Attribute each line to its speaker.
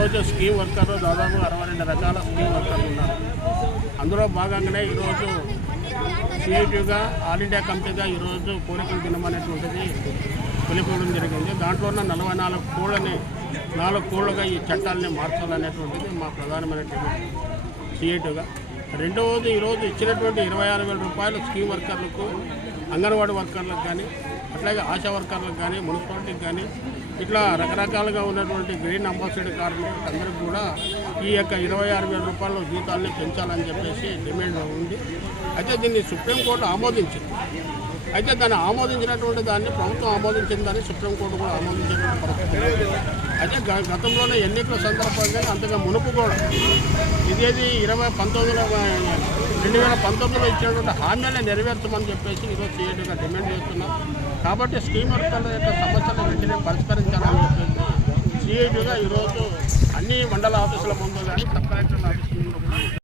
Speaker 1: ఈరోజు స్కీమ్ వర్కర్లు దాదాపు అరవై రెండు రకాల స్కీమ్ వర్కర్లు ఉన్నారు అందులో భాగంగానే ఈరోజు సిఐటీగా ఆల్ ఇండియా కమిటీగా ఈరోజు కోరికలు దినం అనేటువంటిది పిలుపుకోవడం జరిగింది. దాంట్లో ఉన్న నలభై నాలుగు కోళ్ళని నాలుగు కోళ్ళుగా ఈ చట్టాలని మార్చాలనేటువంటిది మా ప్రధానమైనటువంటి సిఐటీగా. రెండవది ఈరోజు ఇచ్చినటువంటి ఇరవై ఆరు వేల రూపాయలు స్కీమ్ వర్కర్లకు అంగన్వాడీ వర్కర్లకు కానీ అట్లాగే ఆశా వర్కర్లకు కానీ మున్సిపాలిటీకి కానీ ఇట్లా రకరకాలుగా ఉన్నటువంటి గ్రీన్ అంబాసిడర్ కార్మికులకు అందరికీ కూడా ఈ యొక్క ఇరవై ఆరు వేల రూపాయల జీతాలని పెంచాలని చెప్పేసి డిమాండ్ ఉంది. అయితే దీన్ని సుప్రీంకోర్టు ఆమోదించింది. అయితే దాన్ని ఆమోదించినటువంటి దాన్ని ప్రభుత్వం ఆమోదించిందని సుప్రీంకోర్టు కూడా ఆమోదించినటువంటి పరిస్థితి అంటే గ- గతంలోనే ఎన్నికల సందర్భంగా అంతగా మునుపు కూడా ఇదేది ఇరవై పంతొమ్మిదిలో రెండు వేల పంతొమ్మిదిలో ఇచ్చినటువంటి హామీలను నెరవేర్చమని చెప్పేసి ఈరోజు సీఎట్గా డిమాండ్ చేస్తున్నాం కాబట్టి స్కీమ్ వర్కర్ల యొక్క సమస్యలు వెంటనే పరిష్కరించాలని చెప్పేసి సిఐటిగా ఈరోజు అన్ని మండల ఆఫీసుల ముందు కానీ సబ్ కలెక్టర్ ఆఫీసుల ముందు కూడా